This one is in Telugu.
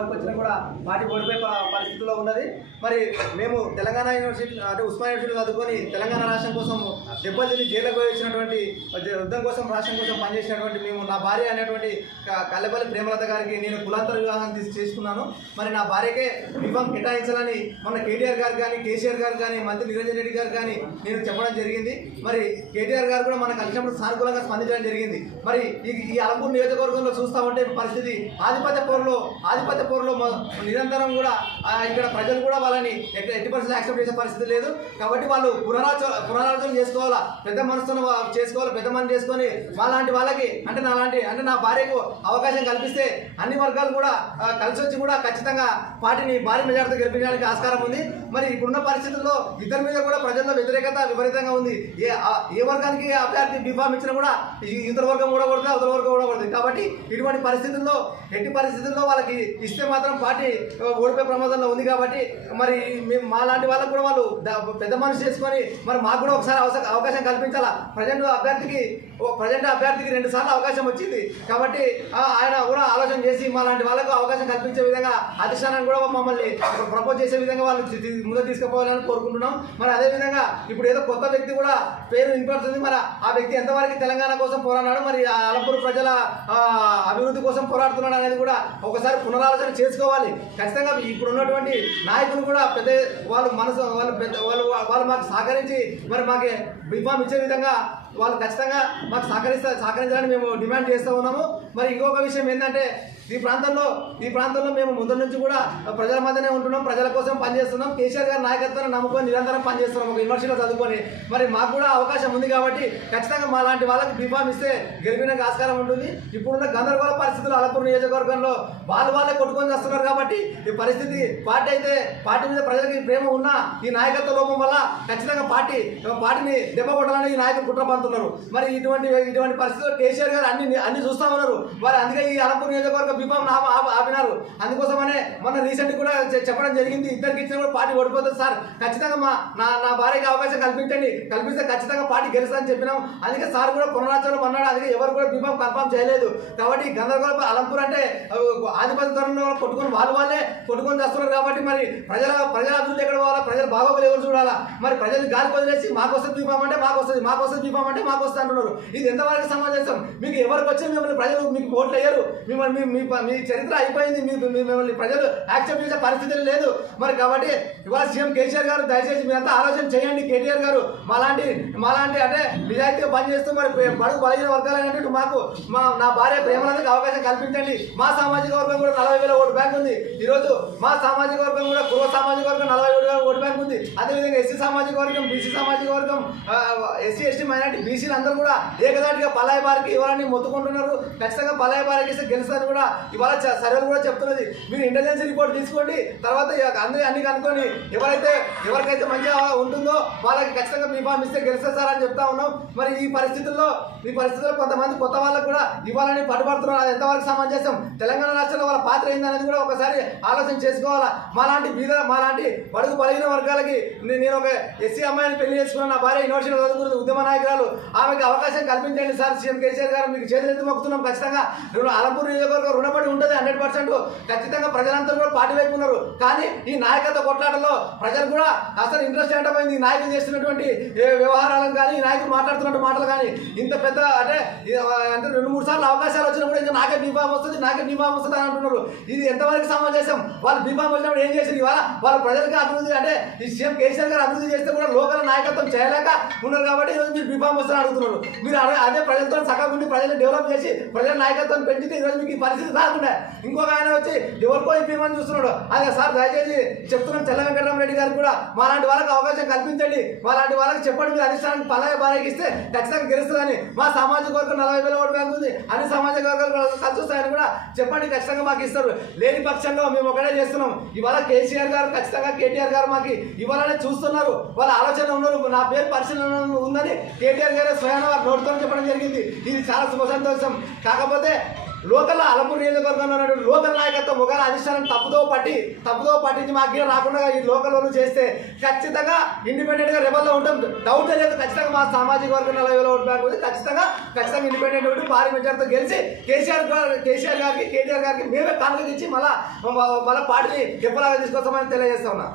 ఎవరికి వచ్చినా కూడా పార్టీ ఓడిపోయే పరిస్థితిలో ఉన్నది. మరి మేము తెలంగాణ యూనివర్సిటీ అంటే ఉస్మానియా యూనివర్సిటీ చదువుకొని తెలంగాణ రాష్ట్రం కోసం దెబ్బతిని జైలుకు పోయి వచ్చినటువంటి యుద్ధం కోసం రాష్ట్రం కోసం పనిచేసినటువంటి మేము నా భార్య అనేటువంటి కల్లెపల్లి ప్రేమలత గారికి నేను కులాంతర వివాహం చేసుకున్నాను. మరి నా భార్యకే వివాహం కేటాయించాలని మొన్న కేటీఆర్ గారు కానీ కేసీఆర్ గారు కానీ మంత్రి నిరంజన్ రెడ్డి గారు కానీ నేను చెప్పడం జరిగింది. మరి కేటీఆర్ గారు కూడా మనం కలిసినప్పుడు సానుకూలంగా స్పందించడం జరిగింది. మరి ఈ అలంపూర్ నియోజకవర్గంలో చూస్తూ ఉంటే పరిస్థితి ఆధిపత్య పోరులో నిరంతరం కూడా ఇక్కడ ప్రజలు కూడా వాళ్ళని ఎట్టి పరిస్థితులు యాక్సెప్ట్ చేసే పరిస్థితి లేదు. కాబట్టి వాళ్ళు పునరాలోచన చేసుకోవాలా, పెద్ద మనసుతో చేసుకోవాలి. పెద్ద మనసు చేసుకొని మాలాంటి వాళ్ళకి అంటే నా భార్యకు అవకాశం కల్పిస్తే అన్ని వర్గాలు కూడా కలిసి వచ్చి కూడా ఖచ్చితంగా పార్టీని భారీ మెజార్టీతో గెలిపించడానికి ఆస్కారం ఉంది. మరి ఇప్పుడున్న పరిస్థితుల్లో ఇద్దరి మీద కూడా ప్రజల్లో వ్యతిరేకత విపరీతంగా ఉంది. ఏ వర్గానికి అభ్యర్థి బీఫామ్ ఇచ్చినా కూడా ఇతర వర్గం కూడా కొడుతుంది, అవతల వర్గం కూడా కొడుతుంది. కాబట్టి ఇటువంటి పరిస్థితుల్లో ఎట్టి పరిస్థితుల్లో వాళ్ళకి ఇస్తే మాత్రం పార్టీ ఓడిపోయే ప్రమాదంలో ఉంది. కాబట్టి మరి మేము మాలాంటి వాళ్ళకు కూడా వాళ్ళు పెద్ద మనసు చేసుకొని మరి మాకు కూడా ఒకసారి అవకాశం కల్పించాలా. ప్రజెంట్ అభ్యర్థికి 2 సార్లు అవకాశం వచ్చింది. కాబట్టి ఆయన కూడా ఆలోచన చేసి మాలాంటి వాళ్ళకు అవకాశం కల్పించే విధంగా అధిష్టానాన్ని కూడా మమ్మల్ని ప్రపోజ్ చేసే విధంగా వాళ్ళు ముందుకు తీసుకుపోవాలని కోరుకుంటున్నాం. మరి అదేవిధంగా ఇప్పుడు ఏదో కొత్త వ్యక్తి కూడా పేరు వినపడుతుంది. మరి ఆ వ్యక్తి ఎంతవరకు తెలంగాణ కోసం పోరాడాడు, మరి అలంపూర్ ప్రజల అభివృద్ధి కోసం పోరాడుతున్నాడు అనేది కూడా ఒకసారి పునరాలోచన చేసుకోవాలి. ఖచ్చితంగా ఇప్పుడు ఉన్నటువంటి నాయకులు కూడా పెద్ద వాళ్ళు మాకు సహకరించి మరి మాకు బీఫామ్ ఇచ్చే విధంగా వాళ్ళు ఖచ్చితంగా మాకు సహకరించాలని మేము డిమాండ్ చేస్తూ ఉన్నాము. మరి ఇంకొక విషయం ఏంటంటే ఈ ప్రాంతంలో మేము ముందు నుంచి కూడా ప్రజల మధ్యనే ఉంటున్నాం, ప్రజల కోసం పనిచేస్తున్నాం. కేసీఆర్ గారి నాయకత్వాన్ని నమ్ముకొని నిరంతరం పనిచేస్తున్నాం ఒక యూనివర్సిటీలో చదువుకొని. మరి మాకు కూడా అవకాశం ఉంది కాబట్టి ఖచ్చితంగా మా లాంటి వాళ్ళకి బీఫామ్ ఇస్తే గెలిపినకు ఆస్కారం ఉంటుంది. ఇప్పుడున్న గందరగోళ పరిస్థితులు అలంపూర్ నియోజకవర్గంలో వాళ్ళే కొట్టుకొని వస్తున్నారు. కాబట్టి ఈ పరిస్థితి పార్టీ మీద ప్రజలకి ప్రేమ ఉన్నా ఈ నాయకత్వ లోపం వల్ల ఖచ్చితంగా పార్టీని దెబ్బ కొట్టాలని ఈ నాయకులు కుట్ర పంతున్నారు. మరి ఇటువంటి పరిస్థితుల్లో కేసీఆర్ గారు అన్ని చూస్తా ఉన్నారు. మరి అందుకే ఈ అలంపూర్ నియోజకవర్గ బీఫామ్ ఆపినారు. అందుకోసమనే మొన్న రీసెంట్ కూడా చెప్పడం జరిగింది, ఇద్దరికి ఇచ్చిన కూడా పార్టీ ఓడిపోతుంది సార్, ఖచ్చితంగా నా భార్యకి అవకాశం కల్పిస్తే ఖచ్చితంగా పార్టీ గెలుస్తుందని చెప్పినాం. అందుకే సార్ కూడా పునరాచరణ అన్నాడు. అందుకే ఎవరు కూడా బీఫామ్ కన్ఫర్మ్ చేయలేదు. కాబట్టి గందరగోళ అలంపూర్ అంటే ఆధిపత్య ధోరణిలో కొట్టుకొని వాళ్ళే కొట్టుకొని చేస్తున్నారు. కాబట్టి మరి ప్రజల అభివృద్ధి ఎక్కడ పోవాలా, ప్రజల బాగోగులు ఎవరు చూడాలా. మరి ప్రజలు గాలి వదిలేసి మాకు వస్తుంది బీఫామ్ అంటే మాకు వస్తుంది బీఫామ్ అంటే మాకు వస్తుంది అంటున్నారు. ఇది ఎంతవరకు సమావేశం? మీకు ఎవరికి వచ్చి మిమ్మల్ని ప్రజలు మీకు ఓట్లు వేయరు. మీ చరిత్ర అయిపోయింది. మిమ్మల్ని ప్రజలు యాక్సెప్ట్ చేసే పరిస్థితి లేదు. మరి కాబట్టి ఇవాళ సీఎం కేసీఆర్ గారు దయచేసి మీరంతా ఆలోచన చేయండి. కేటీఆర్ గారు మాలాంటి అంటే నిజాయితీగా పనిచేస్తూ మరి బడుగు బలహీన వర్గాలైనట్టు నా భార్య ప్రేమలందుకు అవకాశం కల్పించండి. మా సామాజిక వర్గం కూడా 40,000 ఓటు బ్యాంక్ ఉంది. ఈరోజు మా సామాజిక వర్గం కూడా కుల సామాజిక వర్గం 40,000 ఓటు బ్యాంక్ ఉంది. అదేవిధంగా ఎస్సీ సామాజిక వర్గం, బీసీ సామాజిక వర్గం, ఎస్సీ ఎస్టీ మైనార్టీ బీసీలు అందరూ కూడా ఏకదాటిగా పలాయి బారికి ఇవ్వాలని మొత్తుకుంటున్నారు. ఖచ్చితంగా పలాయి బారికి ఇస్తే గెలుస్తారని కూడా ఇవాళ సర్వేలు కూడా చెప్తున్నది. మీరు ఇంటెలిజెన్స్ రిపోర్ట్ తీసుకోండి. తర్వాత అన్ని కనుక్కొని ఎవరికైతే మంచిగా ఉంటుందో వాళ్ళకి ఖచ్చితంగా బీఫామ్ ఇస్తే గెలుస్తారు సార్ అని చెప్తా ఉన్నాం. మరి ఈ పరిస్థితుల్లో కొంతమంది కొత్త వాళ్ళకు కూడా ఇవ్వాలని పట్టుబడుతున్నారు. అది ఎంతవరకు సమంజసం? తెలంగాణ రాష్ట్రంలో వాళ్ళ పాత్ర ఏందనేది కూడా ఒకసారి ఆలోచన చేసుకోవాలా. మాలాంటి బడుగు బలహీన వర్గాలకి నేను ఒక ఎస్సీ అమ్మాయిని పెళ్లి చేసుకున్నాను. నా భార్య యూనివర్సిటీలో చదువుకున్న ఉద్యమ నాయకురాలు. ఆమెకి అవకాశం కల్పించండి సార్. సీఎం కేసీఆర్ గారు మీకు చేతులెత్తి మొక్కుతున్నాం. ఖచ్చితంగా అలంపూర్ నియోజకవర్గం రుణపడి ఉంటుంది 100%. ఖచ్చితంగా ప్రజలందరూ కూడా పార్టీ వైపు ఉన్నారు. కానీ ఈ నాయకత్వ కొట్లాటలో ప్రజలు కూడా అసలు ఇంట్రెస్ట్ ఏంటపోయింది. ఈ నాయకులు చేస్తున్నటువంటి వ్యవహారాలను కానీ ఈ నాయకులు మాట్లాడుతున్నట్టు మాటలు కానీ ఇంత పెద్ద అంటే 2-3 సార్లు అవకాశాలు వచ్చినప్పుడు ఇంకా నాకే బీఫామ్ వస్తుంది అని అంటున్నారు. ఇది ఎంతవరకు సమావేశం? వాళ్ళు బీఫామ్ వచ్చినప్పుడు ఏం చేసింది? ఇవాళ వాళ్ళ ప్రజలకి అభివృద్ధి అంటే ఈ సీఎం కేసీఆర్ గారు అభివృద్ధి చేస్తే కూడా లోకల్ నాయకత్వం చేయలేక ఉన్నారు. కాబట్టి ఈరోజు మీరు బీఫామ్ వస్తారని అడుగుతున్నారు. మీరు అదే ప్రజలతో సగం ఉండి ప్రజలు డెవలప్ చేసి ప్రజల నాయకత్వం పెంచితే ఈరోజు మీకు ఈ పరిస్థితి రాకుండా ఇంకొక ఆయన వచ్చి ఎవరికో ఇప్పిమని చూస్తున్నాడు. అదే సార్ దయచేసి చెప్తున్నాం తెల్ల వెంకటరామరెడ్డి గారికి కూడా మాలాంటి వాళ్ళకి అవకాశం కల్పించండి. మాలాంటి వాళ్ళకి చెప్పండి. మీరు అధిష్టానానికి పలాయ బారేకి ఇస్తే ఖచ్చితంగా గెలుస్తుందని. మా సామాజిక వర్గం 40,000 ఓటు బ్యాంక్ ఉంది. అన్ని సామాజిక వర్గాలు కలిసి వస్తాయని కూడా చెప్పండి. ఖచ్చితంగా మాకు ఇస్తారు. లేని పక్షంలో మేము ఒకటే చేస్తున్నాం. ఇవాళ కేసీఆర్ గారు ఖచ్చితంగా కేటీఆర్ గారు మాకు ఇవాళనే చూస్తున్నారు. వాళ్ళ ఆలోచన ఉన్నారు. నా పేరు పరిశీలన ఉందని కేటీఆర్ గారు స్వయం నోటితో చెప్పడం జరిగింది. ఇది చాలా శుభ సంతోషం. కాకపోతే లోకల్ అలమూరు నియోజకవర్గంలో ఉన్నటువంటి లోకల్ నాయకత్వం ఒకవేళ అధిష్టానం తప్పుదో పట్టించి మాకు గిట్ల రాకుండా ఈ లోకల్ వాళ్ళు చేస్తే ఖచ్చితంగా ఇండిపెండెంట్గా రెబల్లో ఉంటాం. డౌట్ లేదు, ఖచ్చితంగా మా సామాజిక వర్గం 40,000 ఓటు బ్యాంక్ ఉంది. ఖచ్చితంగా ఇండిపెండెంట్ ఉండి భారీ మెజార్టీతో గెలిచి కేసీఆర్ గారికి కేటీఆర్ గారికి మేమే కానుక ఇచ్చి మళ్ళీ పార్టీని చెప్పలాగా తీసుకొస్తామని తెలియజేస్తా ఉన్నా.